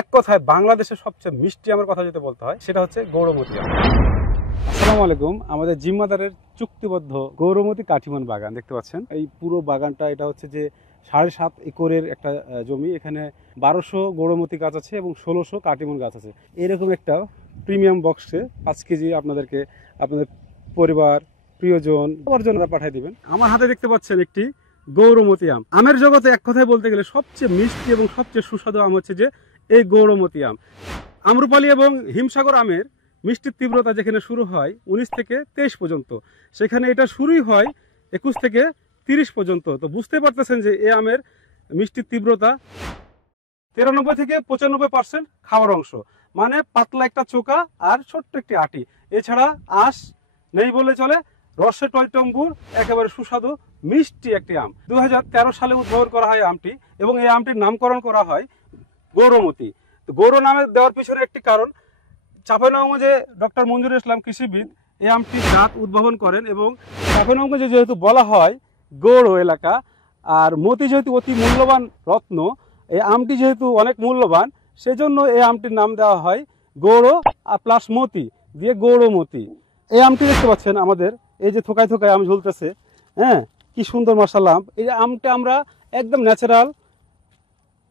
এক কথায় বাংলাদেশের সবচেয়ে মিষ্টি আমের কথা যদি বলতে হয় সেটা হচ্ছে গৌরমতি আম। আসসালামু আলাইকুম। আমাদের জিম্মাদারের চুক্তিবদ্ধ গৌরমতি কাঠিমন বাগান দেখতে পাচ্ছেন। এই পুরো বাগানটা এটা হচ্ছে যে 7.5 একরের একটা জমি। এখানে 1200 গৌরমতি গাছ আছে এবং 1600 কাঠিমন গাছ আছে। এরকম একটা প্রিমিয়াম বক্সে 5 কেজি আপনাদেরকে আপনাদের পরিবার প্রিয়জন সবার জন্য পাঠিয়ে দিবেন। আমার হাতে দেখতে পাচ্ছেন একটি গৌরমতি আম। আমের জগতে এক কথায় বলতে গেলে সবচেয়ে মিষ্টি এবং সবচেয়ে সুস্বাদু আম হচ্ছে যে এই গৌরমতি আম। আম্রপালি এবং হিমসাগর আমের মিষ্টির তীব্রতা যেখানে শুরু হয় 19 থেকে 23 পর্যন্ত, সেখানে এটা শুরুই হয় 21 থেকে 30 পর্যন্ত। তো বুঝতে পারতেছেন যে এই আমের মিষ্টির তীব্রতা 93 থেকে 95% খাওয়ার অংশ, মানে পাতলা একটা চোকা আর ছোট্ট একটি আটি। এছাড়া আঁশ নেই বলে চলে। রসে টইটম্বুর একেবারে সুস্বাদু মিষ্টি একটি আম। 2013 সালে উদ্ভাবন করা হয় আমটি এবং এই আমটির নামকরণ করা হয় গৌরমতি। তো গৌর নামে দেওয়ার পিছনে একটি কারণ, চাঁপাইনবাবগঞ্জে ডক্টর মঞ্জুরুল ইসলাম কৃষিবিদ এই আমটির জাত উদ্ভাবন করেন এবং চাঁপাইনবাবগঞ্জে যেহেতু বলা হয় গৌর এলাকা আর মতি যেহেতু অতি মূল্যবান রত্ন, এই আমটি যেহেতু অনেক মূল্যবান, সেজন্য এই আমটির নাম দেওয়া হয় গৌর প্লাস মতি দিয়ে গৌরমতি। এই আমটি দেখতে পাচ্ছেন আমাদের এই যে থোকায় থোকায় আম ঝুলতেছে, হ্যাঁ কি সুন্দর মাশাআল্লাহ। এই আমটা আমরা একদম ন্যাচারাল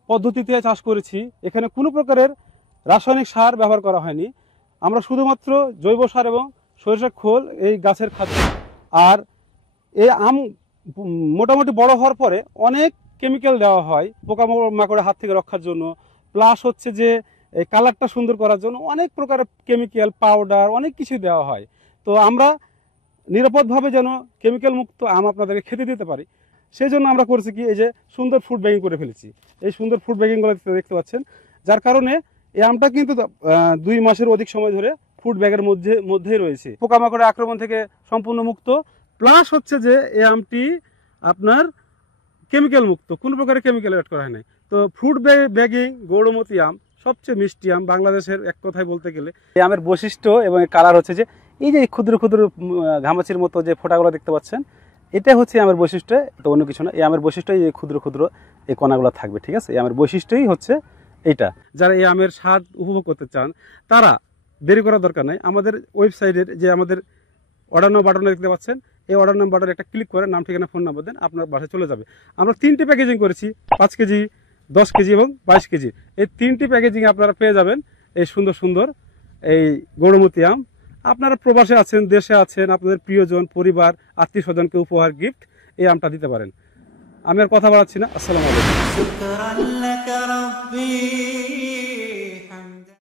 পদ্ধতিতে চাষ করেছি। এখানে কোনো প্রকারের রাসায়নিক সার ব্যবহার করা হয়নি। আমরা শুধুমাত্র জৈব সার এবং সরিষার খোল এই গাছের খাদ্য। আর এই আম মোটামুটি বড় হওয়ার পরে অনেক কেমিক্যাল দেওয়া হয় পোকামাকড়ের হাত থেকে রক্ষার জন্য, প্লাস হচ্ছে যে এই কালারটা সুন্দর করার জন্য অনেক প্রকারের কেমিক্যাল পাউডার অনেক কিছু দেওয়া হয়। তো আমরা নিরাপদভাবে যেন কেমিক্যাল মুক্ত আম আপনাদেরকে খেতে দিতে পারি, সেই জন্য আমরা করেছি কি এই যে সুন্দর ফ্রুট ব্যাগিং করে ফেলেছি। এই সুন্দর ফ্রুট ব্যাগিংগুলো দেখতে পাচ্ছেন, যার কারণে এই আমটা কিন্তু 2 মাসের অধিক সময় ধরে ফ্রুট ব্যাগের মধ্যেই রয়েছে, পোকামাকড়ের আক্রমণ থেকে সম্পূর্ণ মুক্ত। প্লাস হচ্ছে যে এই আমটি আপনার কেমিক্যাল মুক্ত, কোনো প্রকারের কেমিক্যাল অ্যাড করা হয় নাই। তো ফ্রুট ব্যাগিং গৌরমতি আম সবচেয়ে মিষ্টি আম বাংলাদেশের এক কথায় বলতে গেলে। এই আমের বৈশিষ্ট্য এবং কালার হচ্ছে যে এই যে ক্ষুদ্র ক্ষুদ্র ঘামাচির মতো যে ফোঁটাগুলো দেখতে পাচ্ছেন, এটা হচ্ছে আমের বৈশিষ্ট্য, তো অন্য কিছু না। এই আমের বৈশিষ্ট্য এই ক্ষুদ্র ক্ষুদ্র এই কণাগুলো থাকবে, ঠিক আছে। এই আমের বৈশিষ্ট্যই হচ্ছে এইটা। যারা এই আমের স্বাদ উপভোগ করতে চান তারা দেরি করার দরকার নাই। আমাদের ওয়েবসাইটের যে আমাদের অর্ডার নাও বাটন দেখতে পাচ্ছেন, এই অর্ডার নাম বাটনে একটা ক্লিক করে নাম ঠিকানা ফোন নাম্বার দেন, আপনার বাসায় চলে যাবে। আমরা 3টি প্যাকেজিং করেছি, 5 কেজি 10 কেজি এবং 22 কেজি। এই 3টি প্যাকেজিং আপনারা পেয়ে যাবেন এই সুন্দর সুন্দর এই গৌরমতি আম। আপনারা প্রবাসে আছেন, দেশে আছেন, আপনাদের প্রিয়জন পরিবার আত্মীয় স্বজনকে উপহার গিফট এই আমটা দিতে পারেন। আমি আর কথা বাড়াচ্ছি না। আসসালামু আলাইকুম।